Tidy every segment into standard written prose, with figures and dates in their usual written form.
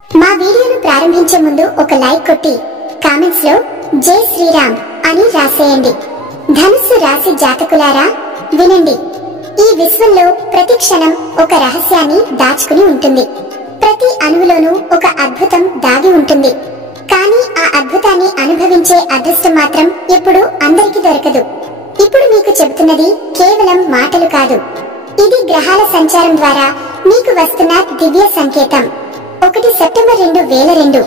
మా వీడియోను ప్రారంభించే ముందు ఒక లైక్ కొట్టి కామెంట్స్ లో జై శ్రీరామ్ అని రాసేయండి. ధనుస్సు రాశి జాతకులారా వినండి. ఈ విశ్వంలో ప్రతి క్షణం ఒక రహస్యాన్ని దాచుకుని ఉంటుంది. ప్రతి అణువులోనూ ఒక అద్భుతం దాగి ఉంటుంది. కానీ ఆ అద్భుతాన్ని అనుభవించే అదృష్టం మాత్రం ఎప్పుడు అందరికీ దొరకదు. ఇప్పుడు మీకు చెబుతున్నది కేవలం మాటలు కాదు. ఇది గ్రహాల సంచారం ద్వారా మీకు వస్తున్న దివ్య సంకేతం. 1 సెప్టెంబర్ 2002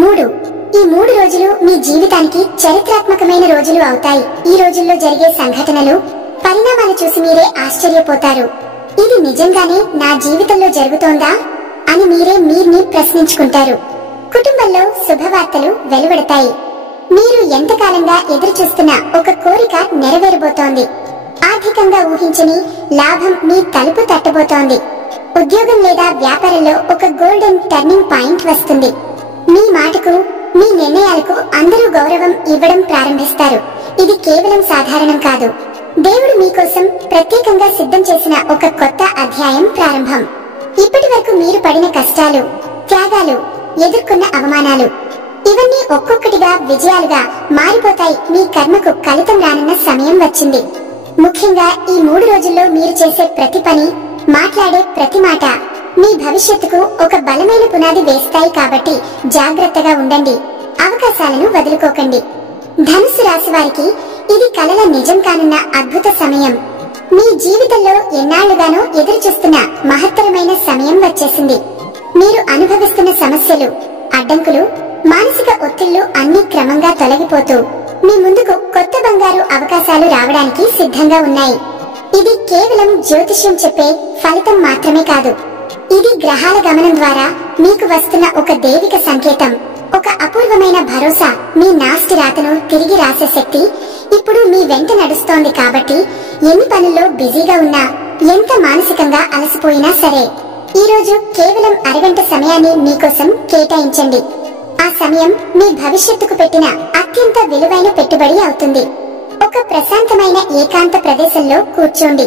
3 ఈ 3 రోజులు మీ జీవితానికి చరిత్రాత్మకమైన రోజులు అవుతాయి. ఈ రోజుల్లో జరిగే సంఘటనలు, పరిణామాలు చూసి మీరే ఆశ్చర్యపోతారు. ఇది నిజంగానే నా జీవితంలో జరుగుతోందా అని మీరే ప్రశ్నించుకుంటారు. కుటుంబంలో శుభవార్తలు వెలువడతాయి. మీరు ఎంతకాలంగా ఎదురు చూస్తున్న ఒక కోరిక నెరవేరబోతోంది. ఆర్థికంగా ఊహించని లాభం మీ తలుపు తట్టబోతోంది. ఉద్యోగం లేదా వ్యాపారంలో ఒక గోల్డెన్ టర్నింగ్ పాయింట్ వస్తుంది. మీ మాటకు, మీ నిర్ణయాలకు అందరూ గౌరవం ఇవ్వడం ప్రారంభిస్తారు. ఇది కేవలం సాధారణం కాదు. దేవుడు మీకోసం ప్రత్యేకంగా సిద్ధం చేసిన ఒక కొత్త అధ్యాయం ప్రారంభం. ఇప్పటి వరకు మీరు పడిన కష్టాలు, త్యాగాలు, ఎదుర్కొన్న అవమానాలు, ఇవన్నీ ఒక్కొక్కటిగా విజయాలుగా మారిపోతాయి. మీ కర్మకు ఫలితం రానున్న సమయం వచ్చింది. ముఖ్యంగా ఈ 3 రోజుల్లో మీరు చేసే ప్రతి పని, మాట్లాడే ప్రతి మాట మీ భవిష్యత్తుకు ఒక బలమైన పునాది వేస్తాయి. కాబట్టి జాగ్రత్తగా ఉండండి. అవకాశాలను వదులుకోకండి. ధనుస్సు రాశి వారికి ఇది కలల నిజం కానున్న అద్భుత సమయం. మీ జీవితంలో ఎన్నాళ్లుగానో ఎదురు చూస్తున్న మహత్తరమైన సమయం వచ్చేసింది. మీరు అనుభవిస్తున్న సమస్యలు, అడ్డంకులు, మానసిక ఒత్తిళ్లు అన్ని క్రమంగా తొలగిపోతూ మీ ముందుకు కొత్త బంగారు అవకాశాలు రావడానికి సిద్ధంగా ఉన్నాయి. ఇది కేవలం జ్యోతిష్యం చెప్పే ఫలితం మాత్రమే కాదు. ఇది గ్రహాల గమనం ద్వారా మీకు వస్తున్న ఒక దైవిక సంకేతం, ఒక అపూర్వమైన భరోసా. మీ నాస్తి రాతను తిరిగి రాసే శక్తి ఇప్పుడు మీ వెంట నడుస్తోంది. కాబట్టి ఎన్ని పనుల్లో బిజీగా ఉన్నా, ఎంత మానసికంగా అలసిపోయినా సరే, ఈ రోజు కేవలం అరగంట సమయాన్ని మీకోసం కేటాయించండి. ఆ సమయం మీ భవిష్యత్తుకు పెట్టిన అత్యంత విలువైన పెట్టుబడి అవుతుంది. ఒక ప్రశాంతమైన ఏకాంత ప్రదేశంలో కూర్చోండి.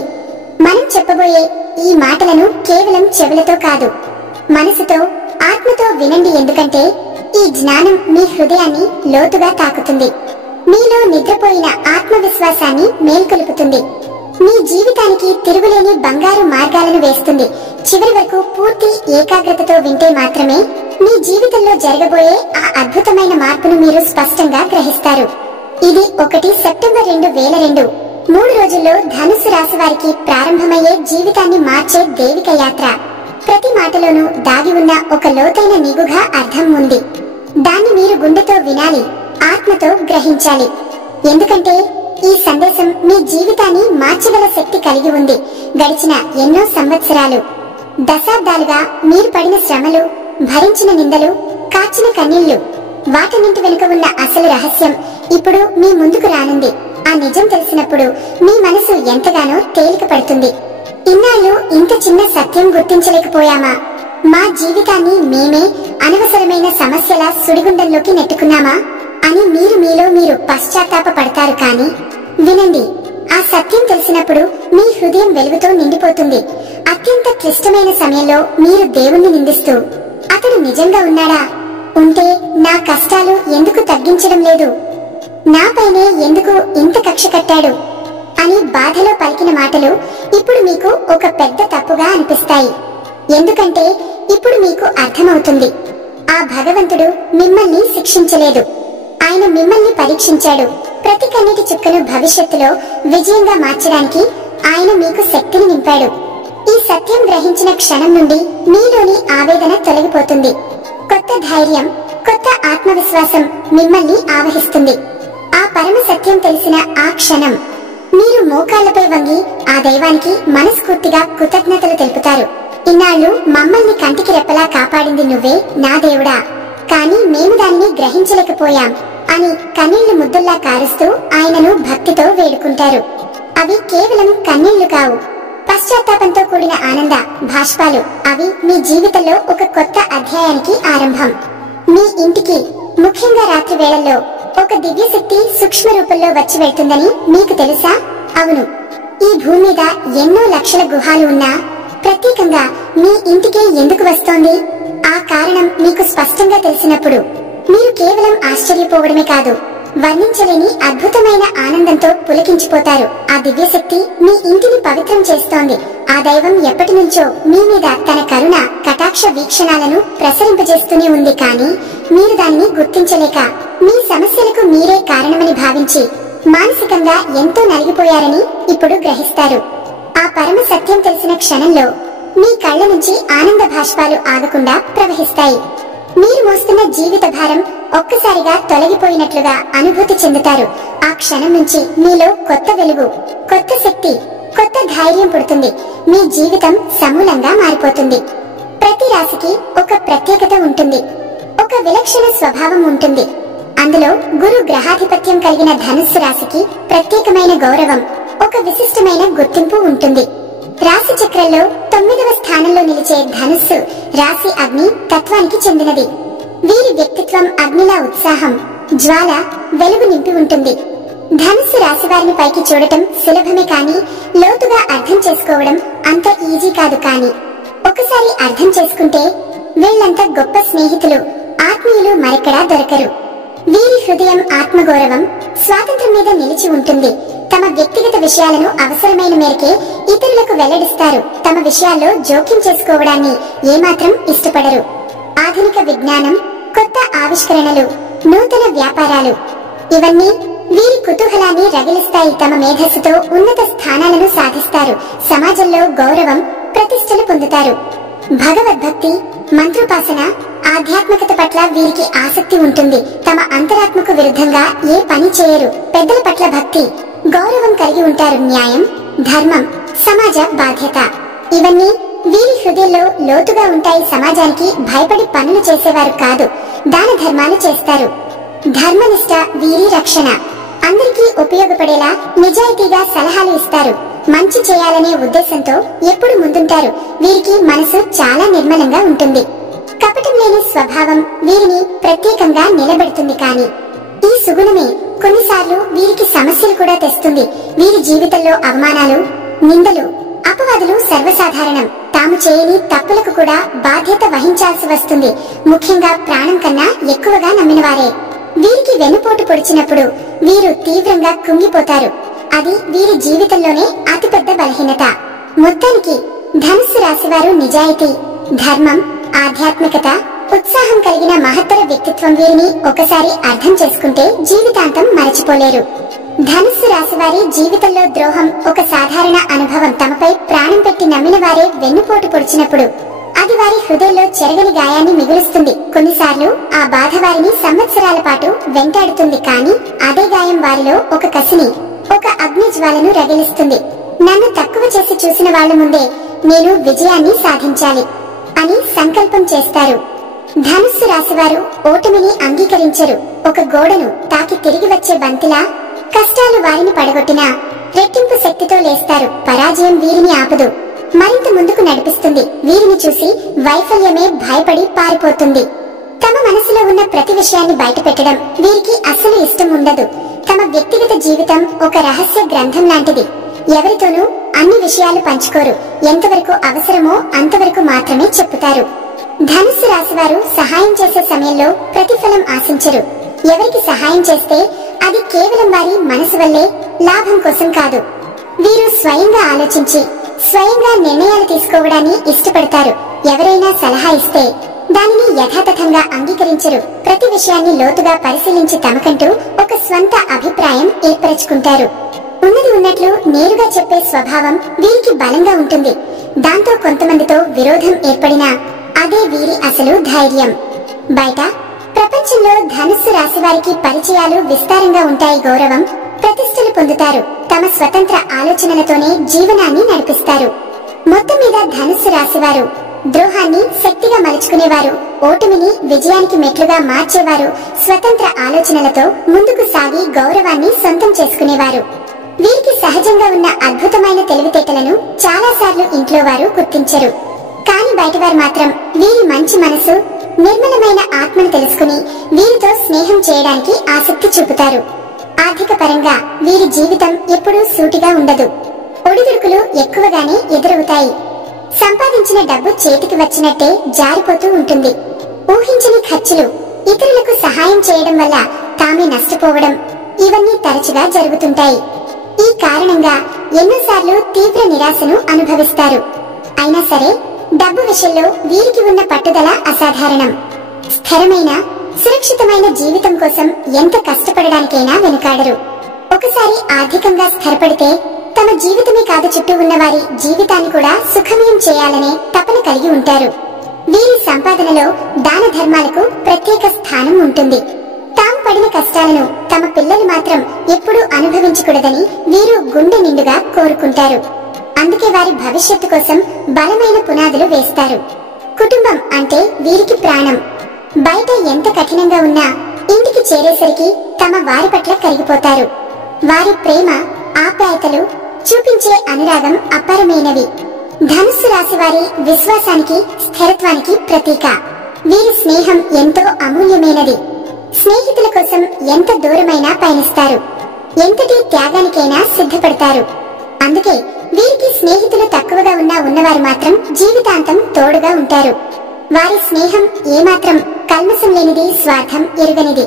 మనం చెప్పబోయే ఈ మాటలను కేవలం చెవులతో కాదు, మనసుతో, ఆత్మతో వినండి. ఎందుకంటే ఈ జ్ఞానం మీ హృదయాన్ని లోతుగా తాకుతుంది. మీలో నిద్రపోయిన ఆత్మవిశ్వాసాన్ని మేల్కొలుపుతుంది. మీ జీవితానికి తిరుగులేని బంగారు మార్గాలను వేస్తుంది. చివరి వరకు పూర్తి ఏకాగ్రతతో వింటే మాత్రమే మీ జీవితంలో జరగబోయే ఆ అద్భుతమైన మార్పును మీరు స్పష్టంగా గ్రహిస్తారు. ఇది 1 సెప్టెంబర్ 2002 3 రోజుల్లో ధనుస్సు రాశి వారికి ప్రారంభమయ్యే జీవితాన్ని మార్చే దైవిక యాత్ర. ప్రతి మాటలోనూ దాగి ఉన్న ఒక లోతైన నిగుగా అర్థం ఉంది. దాన్ని మీరు గుండెతో వినాలి, ఆత్మతో గ్రహించాలి. ఎందుకంటే ఈ సందేశం మీ జీవితాన్ని మార్చగల శక్తి కలిగి ఉంది. గడిచిన ఎన్నో సంవత్సరాలు, దశాబ్దాలుగా మీరు పడిన శ్రమలు, భరించిన నిందలు, కాచిన కన్నీళ్లు, వాటన్నింటి వెనుక ఉన్న అసలు రహస్యం ఇప్పుడు మీ ముందుకు రానుంది. ఆ నిజం తెలిసినప్పుడు మీ మనసు ఎంతగానో తేలిక పడుతుంది. ఇన్నాళ్ళు ఇంత చిన్న సత్యం గుర్తించలేకపోయామా? మా జీవితాన్ని మేమే అనవసరమైన సమస్యల సుడిగుండంలోకి నెట్టుకున్నామా అని మీలో మీరు పశ్చాత్తాప పడతారు. కానీ వినండి, ఆ సత్యం తెలిసినప్పుడు మీ హృదయం వెలుగుతో నిండిపోతుంది. అత్యంత క్లిష్టమైన సమయంలో మీరు దేవుణ్ణి నిందిస్తూ, అతడు నిజంగా ఉన్నాడా? ఉంటే నా కష్టాలు ఎందుకు తగ్గించడం లేదు? నాపైనే ఎందుకు ఇంత కక్ష కట్టాడు అని బాధలో పలికిన మాటలు ఇప్పుడు మీకు ఒక పెద్ద తప్పుగా అనిపిస్తాయి. ఎందుకంటే ఇప్పుడు మీకు అర్థమవుతుంది, ఆ భగవంతుడు మిమ్మల్ని శిక్షించలేదు. ఆయన మిమ్మల్ని పరీక్షించాడు. ప్రతి కన్నీటి చుక్కను భవిష్యత్తులో విజయంగా మార్చడానికి ఆయన మీకు శక్తిని నింపాడు. ఈ సత్యం గ్రహించిన క్షణం నుండి మీలోని ఆవేదన తొలగిపోతుంది. కొత్త ధైర్యం, కొత్త ఆత్మవిశ్వాసం మిమ్మల్ని ఆవహిస్తుంది. ఆ పరమ సత్యం తెలిసిన ఆ క్షణం మీరు మోకాళ్లపై వంగి ఆ దైవానికి మనస్ఫూర్తిగా కృతజ్ఞతలు తెలుపుతారు. ఇన్నాళ్ళు మమ్మల్ని కంటికి రెప్పలా కాపాడింది నువ్వే నా దేవుడా, కానీ మేము దానిని గ్రహించలేకపోయాం అని కన్నీళ్లు ముద్దుల్లా కారుస్తూ ఆయనను భక్తితో వేడుకుంటారు. అవి కేవలం కన్నీళ్లు కావు, పశ్చాత్తాపంతో కూడిన ఆనంద భాష్పాలు. అవి మీ జీవితంలో ఒక కొత్త అధ్యాయానికి ఆరంభం. మీ ఇంటికి, ముఖ్యంగా రాత్రి వేళల్లో, ఒక దివ్య శక్తి సూక్ష్మ రూపంలో వచ్చి వెళ్తుందని మీకు తెలుసా? అవును, ఈ భూమి మీద ఎన్నో లక్షల గుహాలు ఉన్నా ప్రత్యేకంగా మీ ఇంటికే ఎందుకు వస్తోంది? ఆ కారణం మీకు స్పష్టంగా తెలిసినప్పుడు మీరు కేవలం ఆశ్చర్యపోవడమే కాదు, వర్ణించలేని అద్భుతమైన ఆనందంతో పులకించిపోతారు. ఆ దివ్యశక్తి మీ ఇంటిని పవిత్రం చేస్తోంది. ఆ దైవం ఎప్పటి నుంచో మీ మీద తన కరుణ కటాక్ష వీక్షణాలను ప్రసరింపజేస్తూనే ఉంది. కానీ మీరు దానిని గుర్తించలేక మీ సమస్యలకు మీరే కారణమని భావించి మానసికంగా ఎంతో నలిగిపోయారని ఇప్పుడు గ్రహిస్తారు. ఆ పరమ సత్యం తెలిసిన క్షణంలో మీ కళ్ళ నుంచి ఆనంద భాష్పాలు ఆగకుండా ప్రవహిస్తాయి. మీరు మోస్తున్న జీవిత భారం ఒక్కసారిగా తొలగిపోయినట్లుగా అనుభూతి చెందుతారు. ఆ క్షణం నుంచి మీలో కొత్త వెలుగు, కొత్త శక్తి, కొత్త ధైర్యం పుడుతుంది. మీ జీవితం సమూలంగా మారిపోతుంది. ప్రతి రాశికి ఒక ప్రత్యేకత ఉంటుంది, ఒక విలక్షణ స్వభావం ఉంటుంది. అందులో గురు గ్రహాధిపత్యం కలిగిన ధనుస్సు రాశికి ప్రత్యేకమైన గౌరవం, ఒక విశిష్టమైన గుర్తింపు ఉంటుంది. రాశి చక్రంలో 9వ స్థానంలో నిలిచే ధనుస్సు రాశి అగ్ని తత్వానికి చెందినది. వీరి వ్యక్తిత్వం అగ్నిలా ఉత్సాహం, జ్వాల, వెలుగు నింపి ఉంటుంది. ధనుస్సు రాశి వారిని పైకి చూడటం సులభమే, కానీ లోతుగా అర్థం చేసుకోవడం అంత ఈజీ కాదు. కానీ ఒకసారి అర్థం చేసుకుంటే వీళ్ళంతా గొప్ప స్నేహితులు, ఆత్మీయులు మరెక్కడా దొరకరు. వీరి హృదయం ఆత్మగౌరవం, స్వాతంత్ర్యం మీద నిలిచి ఉంటుంది. తమ వ్యక్తిగత విషయాలను అవసరమైన మేరకే ఇతరులకు వెల్లడిస్తారు. తమ విషయాల్లో జోక్యం చేసుకోవడాన్ని ఏమాత్రం ఇష్టపడరు. ఆధునిక విజ్ఞానం, కొత్త ఆవిష్కరణలు, నూతన వ్యాపారాలు ఇవన్నీ వీరి కుతూహలాన్ని రగిలిస్తాయి. తమ మేధస్సుతో ఉన్నత స్థానాలను సాధిస్తారు. సమాజంలో గౌరవం, ప్రతిష్టలు పొందుతారు. భగవద్భక్తి, మంత్రోపాసన, ఆధ్యాత్మికత పట్ల వీరికి ఆసక్తి ఉంటుంది. తమ అంతరాత్మకు విరుద్ధంగా ఏ పని చేయరు. పెద్దల పట్ల భక్తి, గౌరవం కలిగి ఉంటారు. న్యాయం, ధర్మం, సమాజ బాధ్యత ఇవన్నీ వీరి హృదయంలో లోతుగా ఉంటాయి. సమాజానికి భయపడి పనులు చేసేవారు కాదు, దాన ధర్మాలు చేస్తారు. ధర్మనిష్ట వీరి రక్షణ. అందరికీ ఉపయోగపడేలా నిజాయితీగా సలహాలు ఇస్తారు. మంచి చేయాలనే ఉద్దేశంతో ఎప్పుడు ముందుంటారు. వీరికి మనసు చాలా నిర్మలంగా ఉంటుంది. కపటం లేని స్వభావం వీరిని ప్రత్యేకంగా నిలబెడుతుంది. కానీ ఈ సుగుణమే కొన్నిసార్లు వీరికి సమస్యలు కూడా తెస్తుంది. వీరి జీవితంలో అవమానాలు, నిందలు, అపవాదులు సర్వసాధారణం. తాము చేయని తప్పులకు కూడా బాధ్యత వహించాల్సి వస్తుంది. ముఖ్యంగా ప్రాణం కన్నా ఎక్కువగా నమ్మినవారే. వీరికి వెన్నుపోటు పొడిచినప్పుడు వీరు తీవ్రంగా కుంగిపోతారు. అది వీరి జీవితంలోనే అతిపెద్ద బలహీనత. మొత్తానికి ధనుస్సు రాశివారు నిజాయితీ, ధర్మం, ఆధ్యాత్మికత, ఉత్సాహం కలిగిన మహత్తర వ్యక్తిత్వం. వీరిని ఒకసారి అర్థం చేసుకుంటే జీవితాంతం మరచిపోలేరు. ధనుస్సు రాశివారి జీవితంలో ద్రోహం ఒక సాధారణ అనుభవం. తమపై ప్రాణం పెట్టి నమ్మిన వారే వెన్నుపోటు పొడిచినప్పుడు అది వారి హృదయంలో చెరగని గాయాన్ని మిగులుస్తుంది. కొన్నిసార్లు ఆ బాధ వారిని సంవత్సరాల పాటు వెంటాడుతుంది. కానీ అదే గాయం వారిలో ఒక కసిని, ఒక అగ్ని జ్వాలను రగిలిస్తుంది. నన్ను తక్కువ చేసి చూసిన వాళ్ల ముందే నేను విజయాన్ని సాధించాలి అని సంకల్పం చేస్తారు. ధనుస్సు రాశివారు ఓటమిని అంగీకరించరు. ఒక గోడను తాకి తిరిగి వచ్చే బంతిలా కష్టాలు వారిని పడగొట్టినా రెట్టింపు శక్తితో లేస్తారు. పరాజయం వీరిని ఆపదు, మరింత ముందుకు నడిపిస్తుంది. వీరిని చూసి వైఫల్యమే భయపడి పారిపోతుంది. తమ మనసులో ఉన్న ప్రతి విషయాన్ని బయట పెట్టడం వీరికి అస్సలు ఇష్టం ఉండదు. తమ వ్యక్తిగత జీవితం ఒక రహస్య గ్రంథం లాంటిది. ఎవరితోనూ అన్ని విషయాలు పంచుకోరు. ఎంతవరకు అవసరమో అంతవరకు మాత్రమే చెప్పుతారు. ధనుస్సు రాశివారు సహాయం చేసే సమయంలో ప్రతిఫలం ఆశించరు. ఎవరికి సహాయం చేస్తే అది కేవలం వారి మనసు వల్లే, లాభం కోసం కాదు. వీరు స్వయంగా ఆలోచించి స్వయంగా నిర్ణయాలు తీసుకోవడాన్ని ఇష్టపడతారు. ఎవరైనా సలహా ఇస్తే దానిని యథాతథంగా అంగీకరించరు. ప్రతి విషయాన్ని లోతుగా పరిశీలించి తమకంటూ ఒక స్వంత అభిప్రాయం ఏర్పరచుకుంటారు. ఉన్నది ఉన్నట్లు నేరుగా చెప్పే స్వభావం వీరికి బలంగా ఉంటుంది. దాంతో కొంతమందితో విరోధం ఏర్పడినా అదే వీరి అసలు ధైర్యం. బయట ప్రపంచంలో ధనుస్సు రాశి వారికి పరిచయాలు విస్తారంగా ఉంటాయి. గౌరవం, ప్రతిష్టలు పొందుతారు. తమ స్వతంత్ర ఆలోచనలతోనే జీవనాన్ని నడిపిస్తారు. మొత్తం మీద ధనుస్సు రాశివారు ద్రోహాన్ని శక్తిగా మలుచుకునేవారు, ఓటమిని విజయానికి మెట్లుగా మార్చేవారు. స్వతంత్ర ఆలోచనలతో ముందుకు సాగి గౌరవాన్ని సొంతం చేసుకునేవారు. వీరికి సహజంగా ఉన్న అద్భుతమైన తెలివితేటలను చాలా సార్లు ఇంట్లో వారు గుర్తించరు. కానీ బయటవారు మాత్రం వీరి మంచి మనసు, నిర్మలమైన ఆత్మను తెలుసుకుని వీరితో స్నేహం చేయడానికి ఆసక్తి చూపుతారు. ఆర్థిక పరంగా వీరి జీవితం ఎప్పుడూ సూటిగా ఉండదు. ఒడిదుడుకులు ఎక్కువగానే ఎదురవుతాయి. సంపాదించిన డబ్బు చేతికి వచ్చినట్టే జారిపోతూ ఉంటుంది. ఊహించని ఖర్చులు, ఇతరులకు సహాయం చేయడం వల్ల తామే నష్టపోవడం, ఇవన్నీ తరచుగా జరుగుతుంటాయి. ఈ కారణంగా ఎన్నోసార్లు తీవ్ర నిరాశను అనుభవిస్తారు. అయినా సరే డబ్బు విషయంలో వీరికి ఉన్న పట్టుదల అసాధారణం. స్థిరమైన, సురక్షితమైన జీవితం కోసం ఎంత కష్టపడడానికైనా వెనుకాడరు. ఒకసారి ఆర్థికంగా స్థిరపడితే తమ జీవితమే కాదు, చుట్టూ ఉన్న వారి జీవితాన్ని కూడా సుఖమయం చేయాలనే తపన కలిగి ఉంటారు. వీరి సంపాదనలో దాన ధర్మాలకు ప్రత్యేక స్థానం ఉంటుంది. తాము పడిన కష్టాలను తమ పిల్లలు మాత్రం ఎప్పుడూ అనుభవించకూడదని వీరు గుండె నిండుగా కోరుకుంటారు. అందుకే వారి భవిష్యత్తు కోసం బలమైన పునాదులు వేస్తారు. కుటుంబం అంటే వీరికి ప్రాణం. బయట ఎంత కఠినంగా ఉన్నా ఇంటికి చేరేసరికి తమ వారి పట్ల కరిగిపోతారు. వారి ప్రేమ, ఆప్యాయతలు, చూపించే అనురాగం అపారమైనవి. ధనుస్సు రాశి వారి విశ్వాసానికి, స్థిరత్వానికి ప్రతీక. వీరి స్నేహం ఎంతో అమూల్యమైనది. స్నేహితుల కోసం ఎంత దూరమైనా పయనిస్తారు, ఎంతటి త్యాగానికైనా సిద్ధపడతారు. అందుకే వీరికి స్నేహితులు తక్కువగా ఉన్నవారు మాత్రం జీవితాంతం తోడుగా ఉంటారు. వారి స్నేహం ఏమాత్రం కల్మషం లేనిది, స్వార్థం ఎరుగనిది.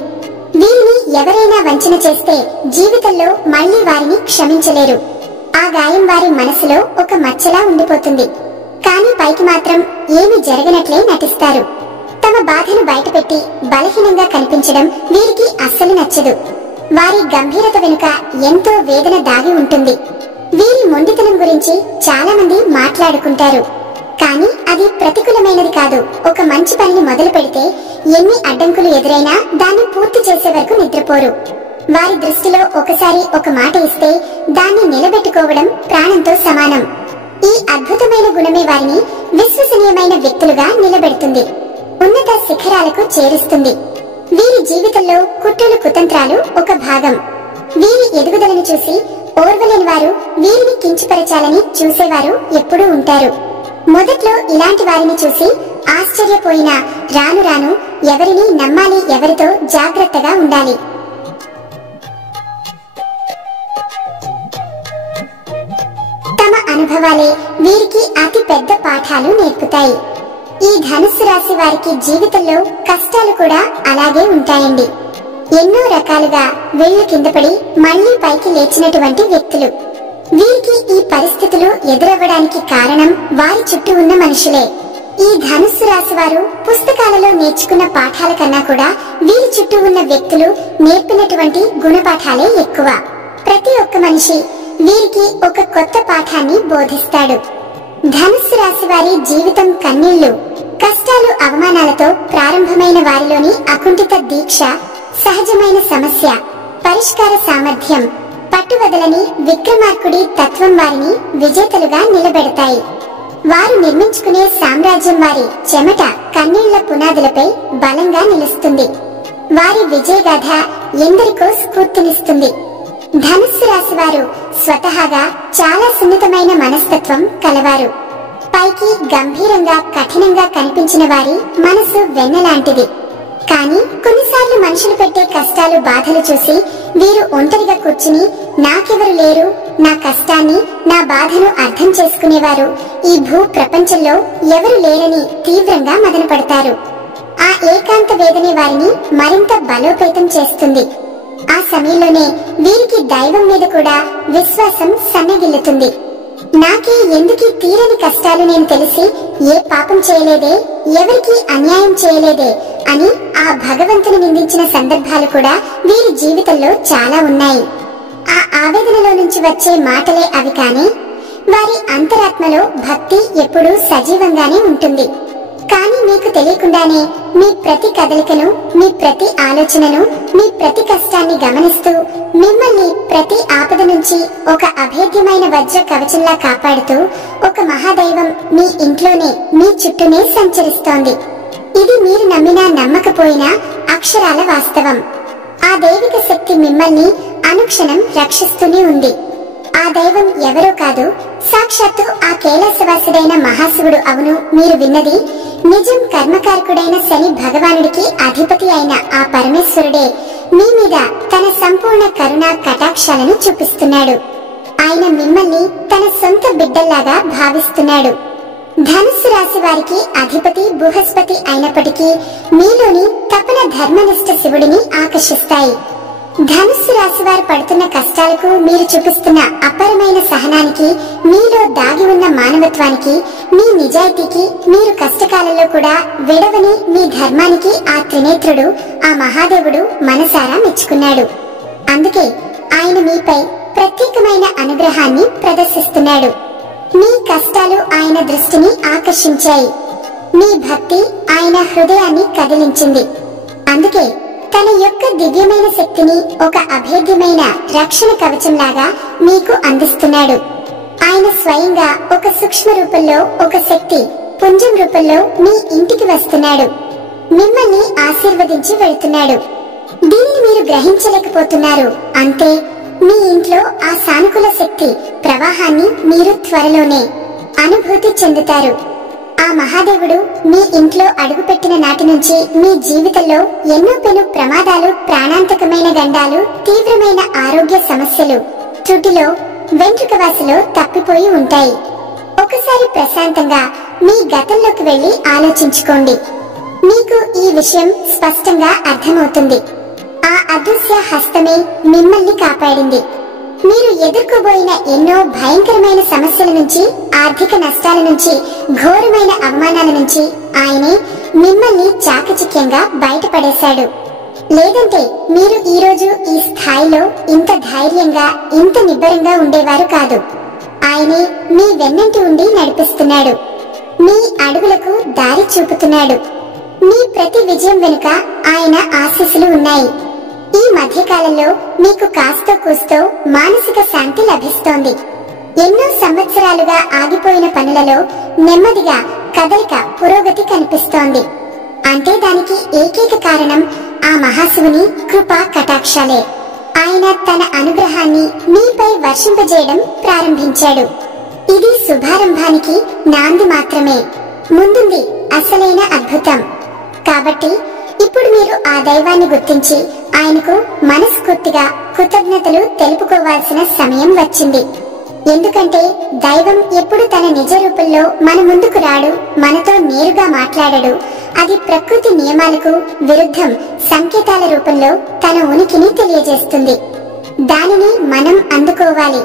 వీరిని ఎవరైనా వంచన చేస్తే జీవితంలో మళ్లీ వారిని క్షమించలేరు. ఆ గాయం వారి మనసులో ఒక మచ్చలా ఉండిపోతుంది. కానీ పైకి మాత్రం ఏమీ జరగనట్లే నటిస్తారు. తమ బాధను బయటపెట్టి బలహీనంగా కనిపించడం వీరికి అస్సలు నచ్చదు. వారి గంభీరత వెనుక ఎంతో వేదన దాగి ఉంటుంది. వీరి మొండితనం గురించి చాలా మంది మాట్లాడుకుంటారు. కానీ అది ప్రతికూలమైనది కాదు. ఒక మంచి పనిని మొదలు పెడితే ఎన్ని అడ్డంకులు ఎదురైనా దాన్ని పూర్తి చేసే వరకు నిద్రపోరు. వారి దృష్టిలో ఒకసారి ఒక మాట ఇస్తే దాన్ని నిలబెట్టుకోవడం ప్రాణంతో సమానం. ఈ అద్భుతమైన గుణమే వారిని విశ్వసనీయమైన వ్యక్తులుగా నిలబెడుతుంది, ఉన్నత శిఖరాలకు చేరుస్తుంది. వీరి జీవితంలో కుట్రలు, కుతంత్రాలు ఒక భాగం. వీరి ఎదుగుదలను చూసి ఓర్వలేని వారు, వీరిని కించపరచాలని చూసేవారు ఎప్పుడూ ఉంటారు. మొదట్లో ఇలాంటి వారిని చూసి ఆశ్చర్యపోయినా రాను రాను ఎవరిని నమ్మాలి, ఎవరితో జాగ్రత్తగా ఉండాలి. తమ అనుభవాలే వీరికి అతి పెద్ద పాఠాలు నేర్పుతాయి. ఈ ధనుస్సు రాశి వారికి జీవితంలో కష్టాలు కూడా అలాగే ఉంటాయండి. ఎన్నో రకాలుగా వెళ్లి కింద పడి మళ్లీ పైకి లేచినటువంటి వ్యక్తులు. వీరికి ఈ పరిస్థితులు ఎదురవ్వడానికి కారణం వారి చుట్టూ ఉన్న మనుషులే. ఈ ధనుస్సు రాశి వారు పుస్తకాలలో నేర్చుకున్న పాఠాల కన్నా కూడా వీరి చుట్టూ ఉన్న వ్యక్తులు నేర్పినటువంటి గుణపాఠాలే ఎక్కువ. ప్రతి ఒక్క మనిషి వీరికి ఒక కొత్త పాఠాన్ని బోధిస్తాడు. ధనుస్సు రాశి వారి జీవితం కన్నీళ్లు, కష్టాలు, అవమానాలతో ప్రారంభమైన వారిలోని అకుంఠిత దీక్ష, సహజమైన సమస్య పరిష్కార సామర్థ్యం, పట్టువదలని విక్రమార్కుడి తత్వం వారిని విజేతలుగా నిలబెడతాయి. వారు నిర్మించుకునే సామ్రాజ్యం వారి చెమట, కన్నీళ్ల పునాదులపై బలంగా నిలుస్తుంది. వారి విజయగాథ ఎందరికో స్ఫూర్తినిస్తుంది. ధనుస్సు రాశి వారు స్వతహాగా చాలా సున్నితమైన మనస్తత్వం కలవారు. పైకి గంభీరంగా, కఠినంగా కనిపించిన వారి మనసు వెన్నలాంటిది. కానీ కొన్నిసార్లు మనుషులు పెట్టే కష్టాలు, బాధలు చూసి వీరు ఒంటరిగా కూర్చుని నాకెవరు లేరు, నా కష్టాన్ని, నా బాధను అర్థం చేసుకునేవారు ఈ భూ ప్రపంచంలో ఎవరు లేరని తీవ్రంగా మదనపడతారు. ఆ ఏకాంత వేదనే వారిని మరింత బలోపేతం చేస్తుంది. ఆ సమయంలోనే వీరికి దైవం మీద కూడా విశ్వాసం సన్నగిల్లుతుంది. నాకే ఎందుకీ తీరని కష్టాలు, నేను తెలిసి ఏ పాపం చేయలేదే, ఎవరికి అన్యాయం చేయలేదే అని ఆ భగవంతుని నిందించిన సందర్భాలు కూడా వీరి జీవితంలో చాలా ఉన్నాయి. ఆ ఆవేదనలో నుంచి వచ్చే మాటలే అవి. కానీ వారి అంతరాత్మలో భక్తి ఎప్పుడూ సజీవంగానే ఉంటుంది. కానీ మీకు తెలియకుండానే మీ ప్రతి కదలికను, మీ ప్రతి ఆలోచనను, మీ ప్రతి కష్టాన్ని గమనిస్తూ మిమ్మల్ని ప్రతి ఆపద నుంచి ఒక అభేద్యమైన వజ్ర కవచంలా కాపాడుతూ ఒక మహాదైవం మీ ఇంట్లోనే, మీ చుట్టూనే సంచరిస్తోంది. ఇది మీరు నమ్మినా నమ్మకపోయినా అక్షరాల వాస్తవం. ఆ దైవిక శక్తి మిమ్మల్ని అనుక్షణం రక్షిస్తూనే ఉంది. ఆ దైవం ఎవరో కాదు, సాక్షాత్తు ఆ కైలాసవాసుడైన మహాశివుడు. అవును, మీరు విన్నది నిజం. కర్మకారకుడైన శని భగవానుడికి అధిపతి అయిన ఆ పరమేశ్వరుడే మీ మీద తన సంపూర్ణ కరుణ కటాక్షాలను చూపిస్తున్నాడు. ఆయన మిమ్మల్ని తన సొంత బిడ్డల్లాగా భావిస్తున్నాడు. ధనుస్సు రాశి వారికి అధిపతి బృహస్పతి అయినప్పటికీ మీలోని తపన ధర్మనిష్ట శివుడిని ఆకర్షిస్తాయి. ధనుస్సు రాశి వారు పడుతున్న కష్టాలకు మీరు చూపిస్తున్న అపరమైన సహనానికి, మీలో దాగి ఉన్న మానవత్వానికి, మీ నిజాయితీకి, మీరు కష్టకాలంలో కూడా విడవని మీ ధర్మానికి ఆ త్రినేత్రుడు, ఆ మహాదేవుడు మనసారా మెచ్చుకున్నాడు. అందుకే ఆయన మీపై ప్రత్యేకమైన అనుగ్రహాన్ని ప్రదర్శిస్తున్నాడు. మీ కష్టాలు ఆయన దృష్టిని ఆకర్షించాయి. మీ భక్తి ఆయన హృదయాన్ని కదిలించింది. అందుకే తన యొక్క దివ్యమైన శక్తిని ఒక అభేద్యమైన రక్షణ కవచంలాగా మీకు అందిస్తున్నాడు. ఆయన స్వయంగా ఒక సూక్ష్మ రూపంలో, ఒక శక్తి పుంజం రూపంలో మీ ఇంటికి వస్తున్నాడు. మిమ్మల్ని ఆశీర్వదించి వెళ్తున్నాడు. దీనిని మీరు గ్రహించలేకపోతున్నారు. అంతే, మీ ఇంట్లో ఆ సానుకూల శక్తి ప్రవాహాన్ని మీరు త్వరలోనే అనుభూతి చెందుతారు. ఆ మహాదేవుడు మీ ఇంట్లో అడుగుపెట్టిన నాటి నుంచి మీ జీవితంలో ఎన్నో పెను ప్రమాదాలు, ప్రాణాంతకమైన గండాలు, తీవ్రమైన ఆరోగ్య సమస్యలు త్రుటిలో, వెంట్రుకవాసిలో తప్పిపోయి ఉంటాయి. ఒకసారి ప్రశాంతంగా మీ గతంలోకి వెళ్లి ఆలోచించుకోండి. మీకు ఈ విషయం స్పష్టంగా అర్థమవుతుంది. ఆ అదృశ్య హస్తమే మిమ్మల్ని కాపాడింది. మీరు ఎదుర్కోబోయిన ఎన్నో భయంకరమైన సమస్యల నుంచి, ఆర్థిక నష్టాల నుంచి, ఘోరమైన అవమానాల నుంచి ఆయనే మిమ్మల్ని చాకచక్యంగా బయటపడేశాడు. లేదంటే మీరు ఈ రోజు ఈ స్థాయిలో ఇంత ధైర్యంగా, ఇంత నిబ్బరంగా ఉండేవారు కాదు. ఆయనే మీ వెన్నంటి ఉండి నడిపిస్తున్నాడు. మీ అడుగులకు దారి చూపుతున్నాడు. మీ ప్రతి విజయం వెనుక ఆయన ఆశీస్సులు ఉన్నాయి. ఈ మధ్యకాలంలో మీకు కాస్తో కూస్తో మానసిక శాంతి లభిస్తోంది. ఎన్నో సంవత్సరాలుగా ఆగిపోయిన పనులలో నెమ్మదిగా కదలిక, పురోగతి కనిపిస్తోంది. అంటే దానికి ఏకైక కారణం ఆ మహాశివుని కృపా కటాక్షాలే. ఆయన తన అనుగ్రహాన్ని మీపై వర్షింపజేయడం ప్రారంభించాడు. ఇది శుభారంభానికి నాంది మాత్రమే. ముందుంది అసలైన అద్భుతం. కాబట్టి ఇప్పుడు మీరు ఆ దైవాన్ని గుర్తించి ఆయనకు మనస్ఫూర్తిగా కృతజ్ఞతలు తెలుపుకోవాల్సిన సమయం వచ్చింది. ఎందుకంటే దైవం ఎప్పుడు తన నిజ రూపంలో మన ముందుకు రాడు, మనతో నేరుగా మాట్లాడడు. అది ప్రకృతి నియమాలకు విరుద్ధం సంకేతాల రూపంలో తన ఉనికిని తెలియజేస్తుంది. దానిని మనం అందుకోవాలి.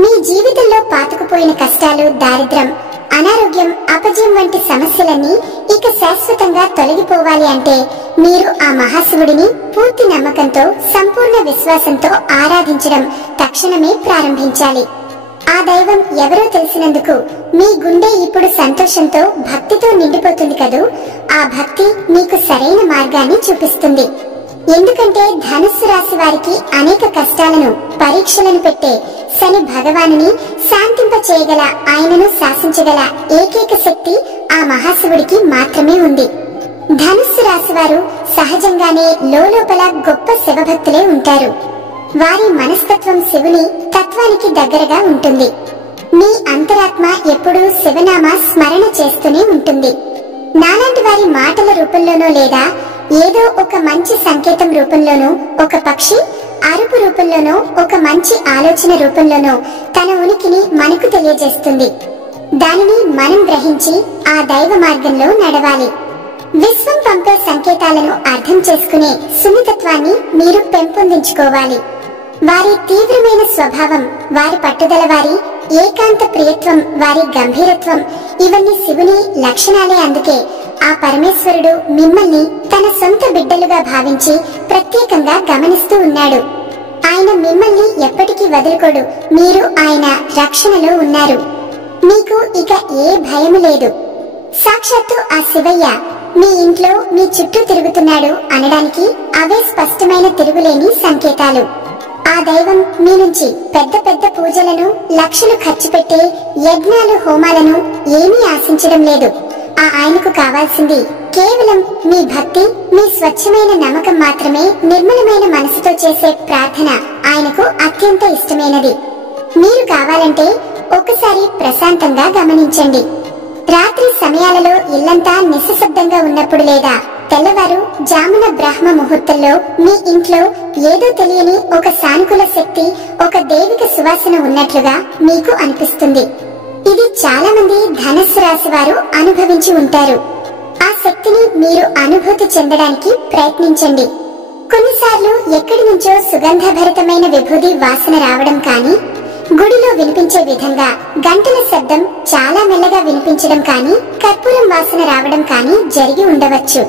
మీ జీవితంలో పాతుకుపోయిన కష్టాలు, దారిద్ర్యం, అనారోగ్యం, అపజయం వంటి సమస్యలన్నీ ఇక శాశ్వతంగా తొలగిపోవాలి అంటే మీరు ఆ మహాశివుడిని పూర్తి నమ్మకంతో, సంపూర్ణ విశ్వాసంతో ఆరాధించడం తక్షణమే ప్రారంభించాలి. ఆ దైవం ఎవరో తెలిసినందుకు మీ గుండె ఇప్పుడు సంతోషంతో, భక్తితో నిండిపోతుంది కదూ. ఆ భక్తి మీకు సరైన మార్గాన్ని చూపిస్తుంది. ఎందుకంటే ధనుస్సు రాశి వారికి అనేక కష్టాలను, పరీక్షలను పెట్టే శని భగవానుని శాంతింప చేయగల, ఆయనను శాసించగల ఏకైక శక్తి ఆ మహాశివుడికి మాత్రమే ఉంది. ధనుస్సు రాశి వారు సహజంగానే లోపల గొప్ప శివభక్తులే ఉంటారు. వారి మనస్తత్వం శివుని తత్వానికి దగ్గరగా ఉంటుంది. మీ అంతరాత్మ ఎప్పుడూ శివనామ స్మరణ చేస్తూనే ఉంటుంది. నాలాంటి వారి మాటల రూపంలోనో లేదా ఏదో ఒక మంచి సంకేతం రూపంలోనో, ఒక పక్షి అరుపు రూపంలోనో, ఒక మంచి ఆలోచన రూపంలోనో తన ఉనికిని మనకు తెలియజేస్తుంది. దానిని మనం గ్రహించి ఆ దైవ మార్గంలో నడవాలి. విశ్వం పంపే సంకేతాలను అర్థం చేసుకునే సున్నితత్వాన్ని మీరు పెంపొందించుకోవాలి. వారి తీవ్రమైన స్వభావం, వారి పట్టుదల, వారి ఏకాంత ప్రియత్వం, వారి గంభీరత్వం ఇవన్నీ శివుని లక్షణాలే. అందుకే ఆ పరమేశ్వరుడు మిమ్మల్ని తన సొంత బిడ్డలుగా భావించి ప్రత్యేకంగా గమనిస్తూ ఉన్నాడు. ఆయన మిమ్మల్ని ఎప్పటికీ వదులుకోడు. మీరు ఆయన రక్షణలో ఉన్నారు. మీకు ఇక ఏ భయం లేదు. సాక్షాత్తు ఆ శివయ్య మీ ఇంట్లో, మీ చుట్టూ తిరుగుతున్నాడు అనడానికి అవే స్పష్టమైన తిరుగులేని సంకేతాలు. ఆ దైవం మీ నుంచి పెద్ద పెద్ద పూజలను, లక్షలు ఖర్చు పెట్టే యజ్ఞాలు, హోమాలను ఏమీ ఆశించడం లేదు. ఆ ఆయనకు కావాల్సింది కేవలం మీ భక్తి, మీ స్వచ్ఛమైన నమ్మకం మాత్రమే. నిర్మలమైన మనసుతో చేసే ప్రార్థన ఆయనకు అత్యంత ఇష్టమైనది. మీరు కావాలంటే ఒకసారి ప్రశాంతంగా గమనించండి. రాత్రి సమయాలలో ఇల్లంతా నిశ్శబ్దంగా ఉన్నప్పుడు లేదా తెల్లవారు జామున బ్రహ్మ ముహూర్తంలో మీ ఇంట్లో ఏదో తెలియని ఒక సానుకూల శక్తి, ఒక దైవిక సువాసన ఉన్నట్లుగా మీకు అనిపిస్తుంది. ఇది చాలా మంది ధనుస్సు రాశి వారు అనుభవించి ఉంటారు. ఆ శక్తిని మీరు అనుభూతి చెందడానికి ప్రయత్నించండి. కొన్నిసార్లు ఎక్కడి నుంచో సుగంధభరితమైన విభూది వాసన రావడం కానీ, గుడిలో వినిపించే విధంగా గంటల శబ్దం చాలా మెల్లగా వినిపించడం కానీ, కర్పూరం వాసన రావడం కానీ జరిగి ఉండవచ్చు.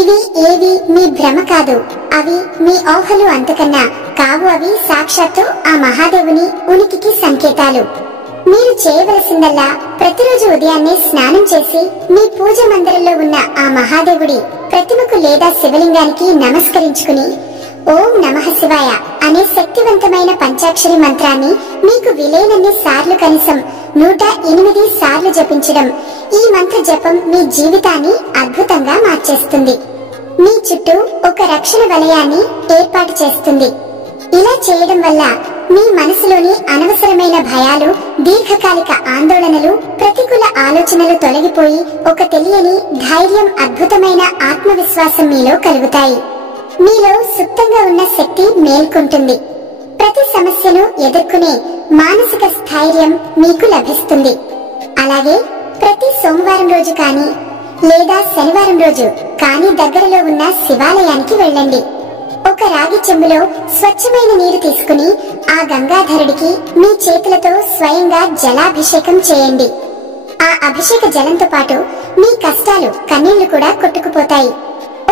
ఇవి ఏవి మీ భ్రమ కాదు, అవి మీ ఊహలు అంతకన్నా కావు. అవి సాక్షాత్తు ఆ మహాదేవుని ఉనికికి సంకేతాలు. మీరు చేయవలసిందల్లా ప్రతిరోజు ఉదయాన్నే స్నానం చేసి మీ పూజ మందిరంలో ఉన్న ఆ మహాదేవుడి ప్రతిమకు లేదా శివలింగానికి నమస్కరించుకుని ఓం నమః శివాయ అనే శక్తివంతమైన పంచాక్షరి మంత్రాన్ని మీకు వీలైనన్ని సార్లు, కనీసం 108 సార్లు జపించడం ఈ మంత్ర జపం మీ జీవితాన్ని అద్భుతంగా మార్చేస్తుంది. మీ చుట్టూ ఒక రక్షణ వలయాన్ని ఏర్పాటు చేస్తుంది. ఇలా చేయడం వల్ల మీ మనసులోని అనవసరమైన భయాలు, దీర్ఘకాలిక ఆందోళనలు, ప్రతికూల ఆలోచనలు తొలగిపోయి ఒక తెలియని ధైర్యం, అద్భుతమైన ఆత్మవిశ్వాసం మీలో కలుగుతాయి. మీలో సుప్తంగా ఉన్న శక్తి మేల్కొంటుంది. ప్రతి సమస్యను ఎదుర్కొనే మానసిక స్థైర్యం మీకు లభిస్తుంది. అలాగే ప్రతి సోమవారం రోజు కానీ లేదా శనివారం రోజు కానీ దగ్గరలో ఉన్న శివాలయానికి వెళ్ళండి. ఒక రాగి చెంబులో స్వచ్ఛమైన నీరు తీసుకుని ఆ గంగాధరుడికి మీ చేతులతో స్వయంగా జలాభిషేకం చేయండి. ఆ అభిషేక జలంతో పాటు మీ కష్టాలు, కన్నీళ్లు కూడా కొట్టుకుపోతాయి.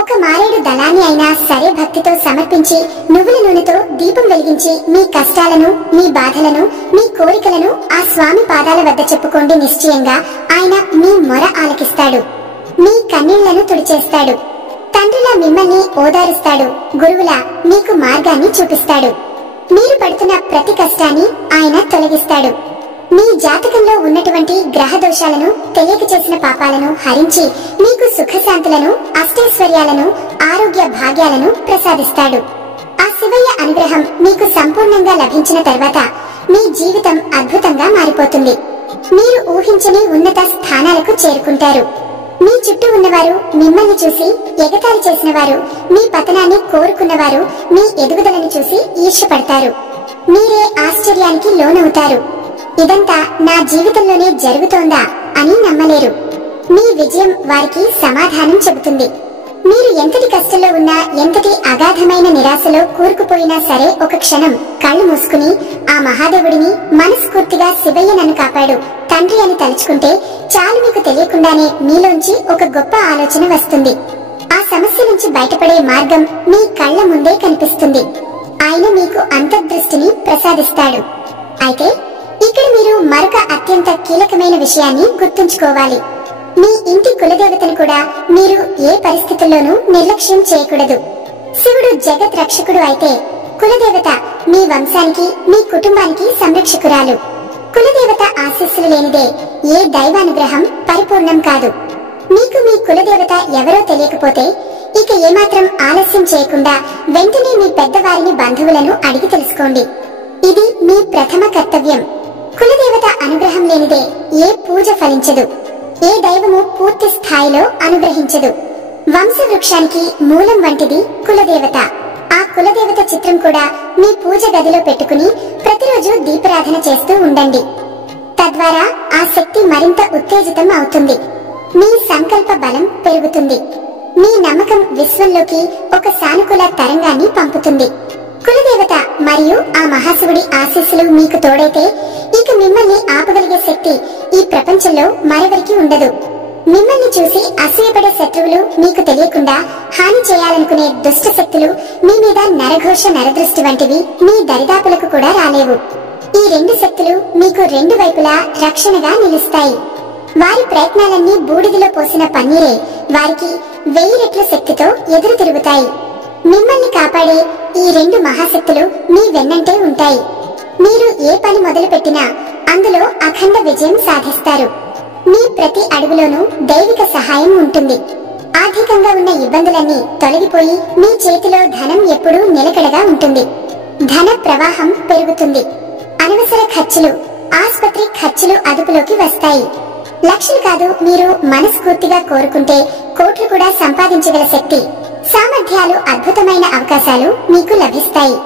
ఒక మారేడు దళాన్ని అయినా సరే భక్తితో సమర్పించి నువ్వుల నూనెతో దీపం వెలిగించి మీ కష్టాలను, మీ బాధలను, మీ కోరికలను ఆ స్వామి పాదాల వద్ద చెప్పుకోండి. నిశ్చయంగా ఆయన మీ మొర ఆలకిస్తాడు, మీ కన్నీళ్లను తుడిచేస్తాడు. తండ్రిలా మిమ్మల్ని ఓదారుస్తాడు, గురువులా మీకు మార్గాన్ని చూపిస్తాడు. మీరు పడుతున్న ప్రతి కష్టాన్ని ఆయన తొలగిస్తాడు. మీ జాతకంలో ఉన్నటువంటి గ్రహ దోషాలను, తెలియక చేసిన పాపాలను హరించి మీకు సుఖశాంతులను, అష్టైశ్వర్యాలను, ఆరోగ్య భాగ్యాలను ప్రసాదిస్తాడు. ఆ శివయ్య అనుగ్రహం మీకు సంపూర్ణంగా లభించిన తర్వాత మీ జీవితం అద్భుతంగా మారిపోతుంది. మీరు ఊహించని ఉన్నత స్థానాలకు చేరుకుంటారు. మీ చుట్టూ ఉన్నవారు మిమ్మల్ని చూసి ఎగతాళి చేసిన వారు, మీ పతనాన్ని కోరుకున్నవారు మీ ఎదుగుదలను చూసి ఈర్ష్యపడతారు. మీరే ఆశ్చర్యానికి లోనవుతారు. ఇదంతా నా జీవితంలోనే జరుగుతోందా అని నమ్మలేరు. మీ విజయం వారికి సమాధానం చెబుతుంది. మీరు ఎంతటి కష్టంలో ఉన్నా, ఎంతటి అగాధమైన నిరాశలో కూరుకుపోయినా సరే ఒక క్షణం కళ్ళు మూసుకుని ఆ మహాదేవుడిని మనస్ఫూర్తిగా శివయ్య నన్ను కాపాడు తండ్రి అని తలుచుకుంటే చాలు. మీకు తెలియకుండానే మీలోంచి ఒక గొప్ప ఆలోచన వస్తుంది. ఆ సమస్య నుంచి బయటపడే మార్గం మీ కళ్ళ ముందే కనిపిస్తుంది. ఆయన మీకు అంతర్దృష్టిని ప్రసాదిస్తాడు. అయితే ఇక్కడ మీరు మరొక అత్యంత కీలకమైన విషయాన్ని గుర్తుంచుకోవాలి. మీ ఇంటి కులదేవతను కూడా మీరు ఏ పరిస్థితుల్లోనూ నిర్లక్ష్యం చేయకూడదు. శివుడు జగత్ రక్షకుడు అయితే కులదేవత మీ వంశానికి, మీ కుటుంబానికి సంరక్షకురాలు. కులదేవత ఆశీస్సులు లేనిదే ఏ దైవానుగ్రహం పరిపూర్ణం కాదు. మీకు మీ కులదేవత ఎవరో తెలియకపోతే ఇక ఏమాత్రం ఆలస్యం చేయకుండా వెంటనే మీ పెద్దవారిని, బంధువులను అడిగి తెలుసుకోండి. ఇది మీ ప్రథమ కర్తవ్యం. కులదేవత అనుగ్రహం లేనిదే ఏ పూజ ఫలించదు, ఏ దైవము పూర్తి స్థాయిలో అనుగ్రహించదు. వంశవృక్షానికి మూలం వంటిది కులదేవత. ఆ కులదేవత చిత్రం కూడా మీ పూజ గదిలో పెట్టుకుని ప్రతిరోజు దీపారాధన చేస్తూ ఉండండి. తద్వారా ఆ శక్తి మరింత ఉత్తేజితం అవుతుంది. మీ సంకల్ప బలం పెరుగుతుంది. మీ నమ్మకం విశ్వంలోకి ఒక సానుకూల తరంగాన్ని పంపుతుంది. కులదేవత మరియు ఆ మహాశివుడి ఆశీస్సులు మీకు తోడైతే ఇక మిమ్మల్ని ఆపగలిగే శక్తి ఈ ప్రపంచంలో మరెవరికి ఉండదు. మిమ్మల్ని చూసి అసూయపడే శత్రువులు, మీకు తెలియకుండా హాని చేయాలనుకునే దుష్ట శక్తులు, మీ మీద నరఘోష, నరదృష్టి వంటివి మీ దరిదాపులకు కూడా రాలేవు. ఈ రెండు శక్తులు మీకు రెండు వైపులా రక్షణగా నిలుస్తాయి. వారి ప్రయత్నాలన్నీ బూడిదలో పోసిన పన్నీరే వారికి 1000 రెట్ల శక్తితో ఎదురు తిరుగుతాయి. మిమ్మల్ని కాపాడే ఈ రెండు మహాశక్తులు మీ వెన్నంటే ఉంటాయి. మీరు ఏ పని మొదలు పెట్టినా అందులో అఖండ విజయం సాధిస్తారు. మీ ప్రతి అడుగులోనూ దైవిక సహాయం ఉంటుంది. ఆర్థికంగా ఉన్న ఇబ్బందులన్నీ తొలగిపోయి మీ చేతిలో ధనం ఎప్పుడూ నిలకడగా ఉంటుంది. ధన ప్రవాహం పెరుగుతుంది. అనవసర ఖర్చులు, ఆసుపత్రి ఖర్చులు అదుపులోకి వస్తాయి. లక్షలు కాదు, మీరు మనస్ఫూర్తిగా కోరుకుంటే కోట్లు కూడా సంపాదించగల శక్తి, సామర్థ్యాలు, అద్భుతమైన అవకాశాలు మీకు లభిస్తాయి.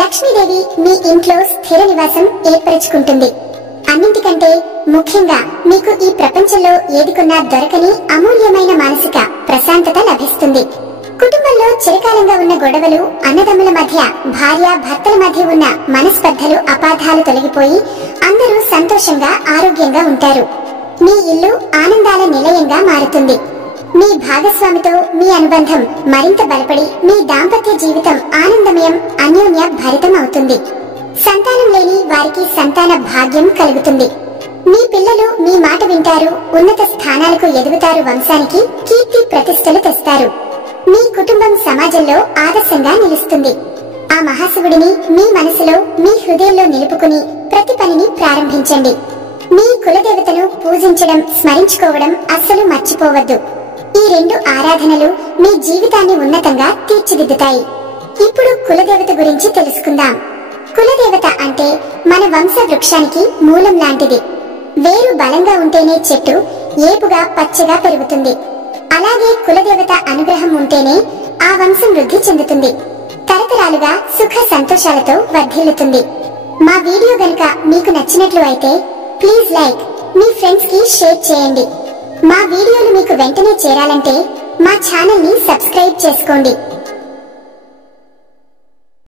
లక్ష్మీదేవి మీ ఇంట్లో స్థిర నివాసం ఏర్పరచుకుంటుంది. అన్నింటికంటే ముఖ్యంగా మీకు ఈ ప్రపంచంలో ఏదికున్నా దొరకని అమూల్యమైన మానసిక ప్రశాంతత లభిస్తుంది. కుటుంబంలో చిరకాలంగా ఉన్న గొడవలు, అన్నదమ్ముల మధ్య, భార్య భర్తల మధ్య ఉన్న మనస్పర్ధలు, అపార్థాలు తొలగిపోయి అందరూ సంతోషంగా ఆరోగ్యంగా ఉంటారు. మీ ఇల్లు ఆనందాల నిలయంగా మారుతుంది. మీ భాగస్వామితో మీ అనుబంధం మరింత బలపడి మీ దాంపత్య జీవితం ఆనందమయం, అన్యోన్య భరితం అవుతుంది. సంతానం లేని వారికి సంతాన భాగ్యం కలుగుతుంది. మీ పిల్లలు మీ మాట వింటారు, ఉన్నత స్థానాలకు ఎదుగుతారు, వంశానికి కీర్తి ప్రతిష్టలు తెస్తారు. మీ కుటుంబం సమాజంలో ఆదర్శంగా నిలుస్తుంది. ఆ మహాశివుడిని మీ మనసులో, మీ హృదయంలో నిలుపుకుని ప్రతి పనిని ప్రారంభించండి. మీ కులదేవతను పూజించడం, స్మరించుకోవడం అస్సలు మర్చిపోవద్దు. ఈ 2 ఆరాధనలు మీ జీవితాన్ని ఉన్నతంగా తీర్చిదిద్దుతాయి. ఇప్పుడు కులదేవత గురించి తెలుసుకుందాం. కులదేవత అంటే మన వంశ వృక్షానికి మూలం లాంటిది. వేరు బలంగా ఉంటేనే చెట్టు ఏపుగా పచ్చగా పెరుగుతుంది. అలాగే కులదేవత అనుగ్రహం ఉంటేనే ఆ వంశం వృద్ధి చెందుతుంది, తరతరాలుగా సుఖ సంతోషాలతో వర్ధిల్లుతుంది. మా వీడియో గనుక మీకు నచ్చినట్లు అయితే ప్లీజ్ లైక్, మీ ఫ్రెండ్స్ కి షేర్ చేయండి. మా వీడియోలు మీకు వెంటనే చేరాలంటే మా ఛానల్ ని సబ్స్క్రైబ్ చేసుకోండి.